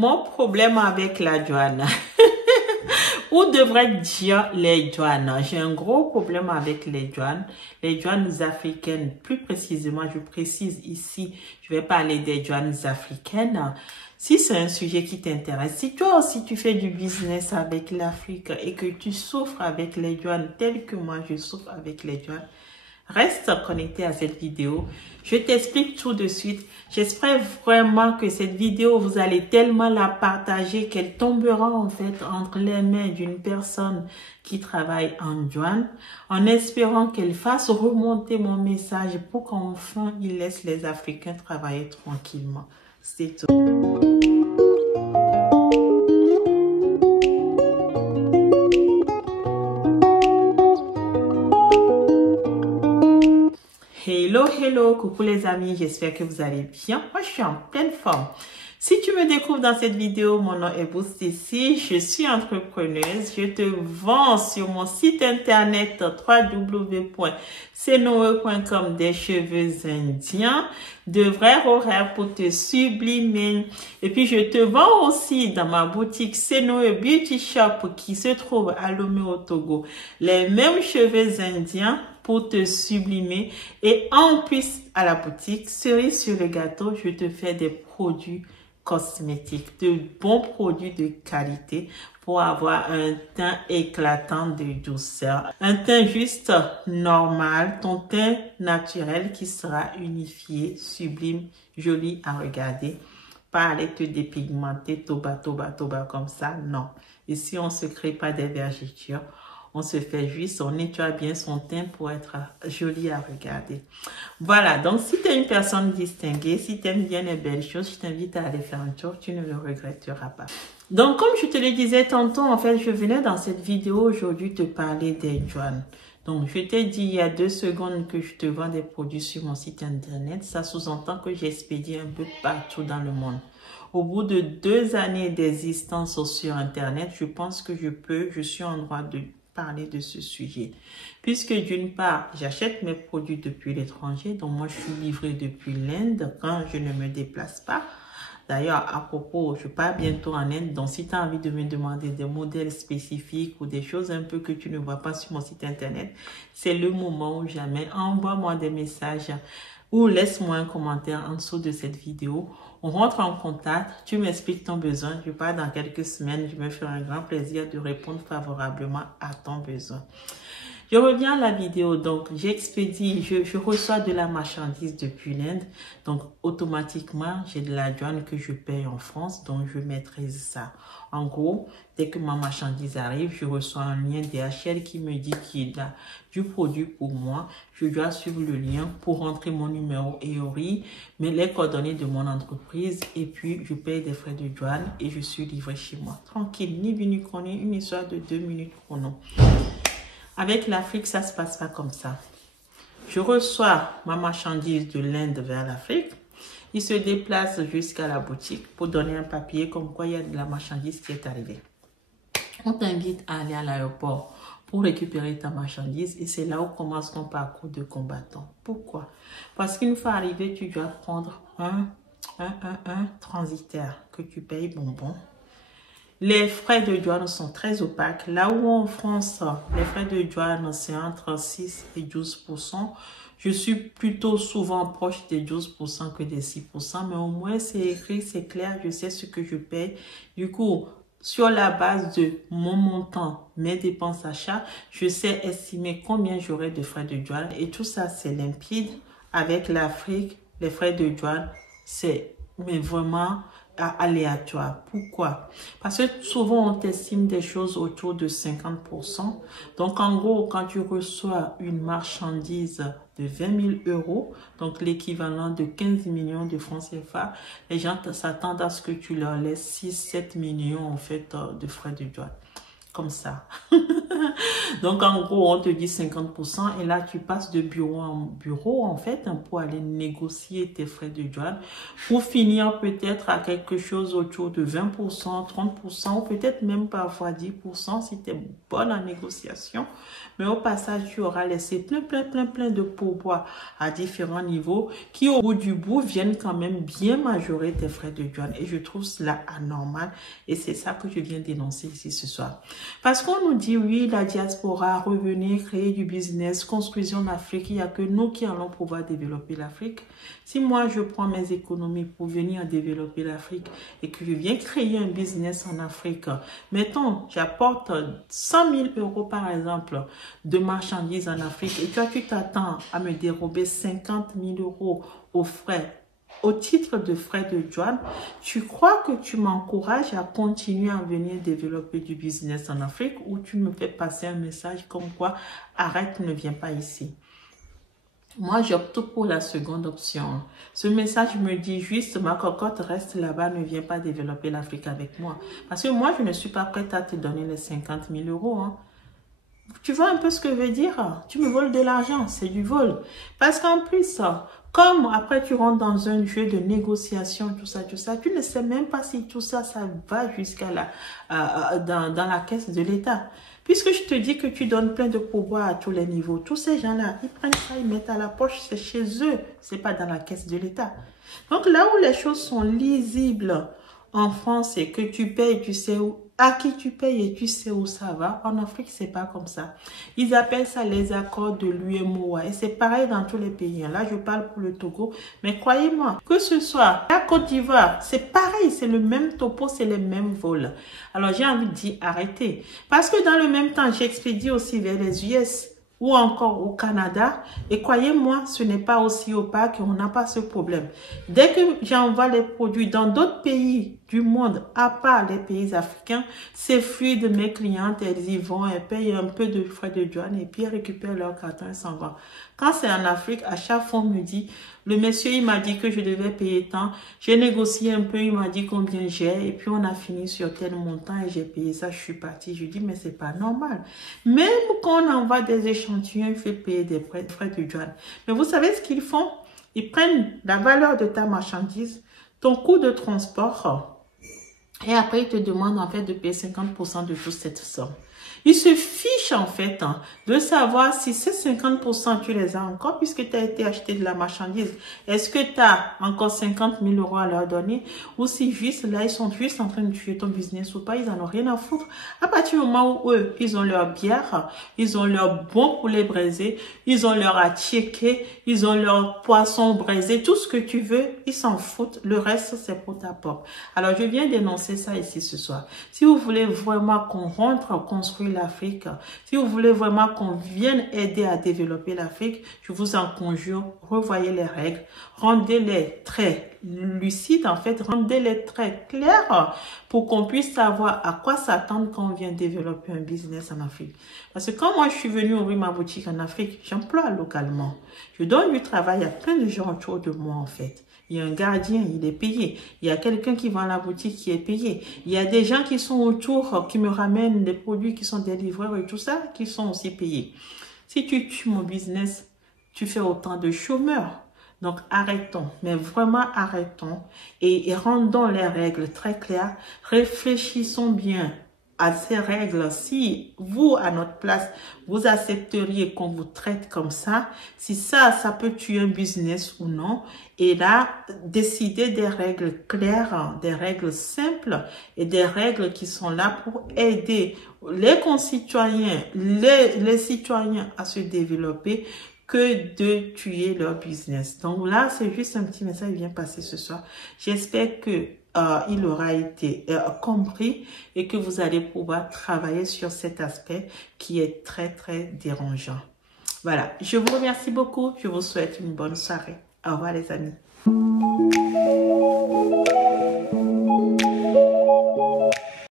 Mon problème avec la douane, ou devrais-je dire les douanes? J'ai un gros problème avec les douanes africaines. Plus précisément, je précise ici, je vais parler des douanes africaines. Si c'est un sujet qui t'intéresse, si toi aussi tu fais du business avec l'Afrique et que tu souffres avec les douanes telles que moi je souffre avec les douanes, reste connecté à cette vidéo. Je t'explique tout de suite. J'espère vraiment que cette vidéo, vous allez tellement la partager qu'elle tombera en fait entre les mains d'une personne qui travaille en douane, en espérant qu'elle fasse remonter mon message pour qu'enfin il laisse les Africains travailler tranquillement. C'est tout. Hello, hello, coucou les amis, j'espère que vous allez bien. Moi, je suis en pleine forme. Si tu me découvres dans cette vidéo, mon nom est Boustécy, je suis entrepreneuse. Je te vends sur mon site internet www.senoe.com des cheveux indiens, de vrais horaires pour te sublimer. Et puis, je te vends aussi dans ma boutique Senoe Beauty Shop qui se trouve à Lomé au Togo, les mêmes cheveux indiens pour te sublimer. Et en plus, à la boutique, cerise sur le gâteau, je te fais des produits cosmétiques, de bons produits de qualité pour avoir un teint éclatant de douceur. Un teint juste normal, ton teint naturel qui sera unifié, sublime, joli à regarder. Pas aller te dépigmenter, toba comme ça, non. Ici, on ne se crée pas des vergetures. On se fait juste, on nettoie bien son teint pour être joli à regarder. Voilà, donc si tu es une personne distinguée, si tu aimes bien les belles choses, je t'invite à aller faire un tour, tu ne le regretteras pas. Donc comme je te le disais tantôt, en fait, je venais dans cette vidéo aujourd'hui te parler des douanes. Donc je t'ai dit il y a 2 secondes que je te vends des produits sur mon site internet. Ça sous-entend que j'expédie un peu partout dans le monde. Au bout de 2 années d'existence sur internet, je pense que je suis en droit de parler de ce sujet. Puisque d'une part, j'achète mes produits depuis l'étranger, donc moi je suis livrée depuis l'Inde quand je ne me déplace pas. D'ailleurs, à propos, je pars bientôt en Inde, donc si tu as envie de me demander des modèles spécifiques ou des choses un peu que tu ne vois pas sur mon site internet, c'est le moment ou jamais. Envoie-moi des messages ou laisse-moi un commentaire en dessous de cette vidéo. On rentre en contact, tu m'expliques ton besoin. Je pars dans quelques semaines, je me ferai un grand plaisir de répondre favorablement à ton besoin. Je reviens à la vidéo, donc j'expédie, je reçois de la marchandise depuis l'Inde, donc automatiquement j'ai de la douane que je paye en France, donc je maîtrise ça. En gros, dès que ma marchandise arrive, je reçois un lien DHL qui me dit qu'il y a du produit pour moi. Je dois suivre le lien pour rentrer mon numéro EORI, mais les coordonnées de mon entreprise, et puis je paye des frais de douane et je suis livré chez moi. Tranquille, ni vu ni connu, une histoire de 2 minutes chrono. Avec l'Afrique, ça se passe pas comme ça. Je reçois ma marchandise de l'Inde vers l'Afrique. Il se déplace jusqu'à la boutique pour donner un papier comme quoi il y a de la marchandise qui est arrivée. On t'invite à aller à l'aéroport pour récupérer ta marchandise et c'est là où commence ton parcours de combattant. Pourquoi? Parce qu'une fois arrivé, tu dois prendre un transitaire que tu payes bonbon. Les frais de douane sont très opaques. Là où en France, les frais de douane, c'est entre 6 et 12%. Je suis plutôt souvent proche des 12% que des 6%. Mais au moins, c'est écrit, c'est clair, je sais ce que je paye. Du coup, sur la base de mon montant, mes dépenses achats, je sais estimer combien j'aurai de frais de douane. Et tout ça, c'est limpide. Avec l'Afrique, les frais de douane, c'est vraiment aléatoire. Pourquoi? Parce que souvent on t'estime des choses autour de 50%. Donc en gros, quand tu reçois une marchandise de 20 000 €, donc l'équivalent de 15 millions de francs CFA, les gens s'attendent à ce que tu leur laisses 6-7 millions en fait de frais de douane. Comme ça. Donc, en gros, on te dit 50% et là, tu passes de bureau en bureau, en fait, pour aller négocier tes frais de douane pour finir peut-être à quelque chose autour de 20%, 30% ou peut-être même parfois 10% si tu es bonne en négociation. Mais au passage, tu auras laissé plein de pourboires à différents niveaux qui, au bout du bout, viennent quand même bien majorer tes frais de douane. Et je trouve cela anormal et c'est ça que je viens dénoncer ici ce soir. Parce qu'on nous dit, oui, la diaspora, revenez, créer du business, construisons l'Afrique. Il n'y a que nous qui allons pouvoir développer l'Afrique. Si moi, je prends mes économies pour venir développer l'Afrique et que je viens créer un business en Afrique, mettons, j'apporte 100 000 euros par exemple de marchandises en Afrique et toi, tu t'attends à me dérober 50 000 euros aux frais, au titre de frais de douane, tu crois que tu m'encourages à continuer à venir développer du business en Afrique ou tu me fais passer un message comme quoi arrête, ne viens pas ici. Moi, j'opte pour la seconde option. Ce message me dit juste, ma cocotte reste là-bas, ne viens pas développer l'Afrique avec moi. Parce que moi, je ne suis pas prête à te donner les 50 000 euros. Hein. Tu vois un peu ce que je veux dire? Tu me voles de l'argent, c'est du vol. Parce qu'en plus, comme après tu rentres dans un jeu de négociation, tout ça, tu ne sais même pas si tout ça, ça va jusqu'à dans la caisse de l'État. Puisque je te dis que tu donnes plein de pourboires à tous les niveaux, tous ces gens-là, ils prennent ça, ils mettent à la poche, c'est chez eux, c'est pas dans la caisse de l'État. Donc là où les choses sont lisibles en France, c'est que tu payes, tu sais où, à qui tu payes et tu sais où ça va. En Afrique, c'est pas comme ça. Ils appellent ça les accords de l'UEMOA et c'est pareil dans tous les pays. Là, je parle pour le Togo, mais croyez-moi, que ce soit la Côte d'Ivoire, c'est pareil, c'est le même topo, c'est les mêmes vols. Alors, j'ai envie de dire arrêtez. Parce que dans le même temps, j'expédie aussi vers les US ou encore au Canada. Et croyez-moi, ce n'est pas aussi opaque, on n'a pas ce problème. Dès que j'envoie les produits dans d'autres pays du monde, à part les pays africains, c'est fluide, mes clientes, elles y vont, elles payent un peu de frais de douane et puis elles récupèrent leur carton et s'en vont. Quand c'est en Afrique, à chaque fois, on me dit, le monsieur, il m'a dit que je devais payer tant. J'ai négocié un peu, il m'a dit combien j'ai et puis on a fini sur tel montant et j'ai payé ça, je suis partie. Je dis, mais c'est pas normal. Même quand on envoie des échantillons, il fait payer des frais de douane. Mais vous savez ce qu'ils font? Ils prennent la valeur de ta marchandise, ton coût de transport, et après, ils te demandent en fait de payer 50% de toute cette somme. Ils se fichent en fait de savoir si ces 50% tu les as encore puisque tu as été acheté de la marchandise. Est-ce que tu as encore 50 000 euros à leur donner ou si juste là, ils sont juste en train de tuer ton business ou pas, ils n'en ont rien à foutre. À partir du moment où eux, ils ont leur bière, ils ont leur bon poulet braisé, ils ont leur attiéké, ils ont leur poisson braisé, tout ce que tu veux, ils s'en foutent. Le reste, c'est pour ta porte. Alors, je viens dénoncer ça ici ce soir. Si vous voulez vraiment qu'on rentre construire l'Afrique, si vous voulez vraiment qu'on vienne aider à développer l'Afrique, je vous en conjure, revoyez les règles, rendez-les très lucides, en fait, rendez-les très clairs pour qu'on puisse savoir à quoi s'attendre quand on vient développer un business en Afrique. Parce que quand moi je suis venue ouvrir ma boutique en Afrique, j'emploie localement. Je donne du travail à plein de gens autour de moi, en fait. Il y a un gardien, il est payé. Il y a quelqu'un qui vend la boutique qui est payé. Il y a des gens qui sont autour, qui me ramènent des produits qui sont des livreurs et tout ça, qui sont aussi payés. Si tu tues mon business, tu fais autant de chômeurs. Donc, arrêtons, mais vraiment arrêtons et rendons les règles très claires. Réfléchissons bien à ces règles. Si vous, à notre place, vous accepteriez qu'on vous traite comme ça, si ça peut tuer un business ou non, et là, décidez des règles claires, des règles simples et des règles qui sont là pour aider les concitoyens, les citoyens à se développer que de tuer leur business. Donc là, c'est juste un petit message qui vient passer ce soir. J'espère que il aura été compris et que vous allez pouvoir travailler sur cet aspect qui est très, très dérangeant. Voilà, je vous remercie beaucoup. Je vous souhaite une bonne soirée. Au revoir les amis.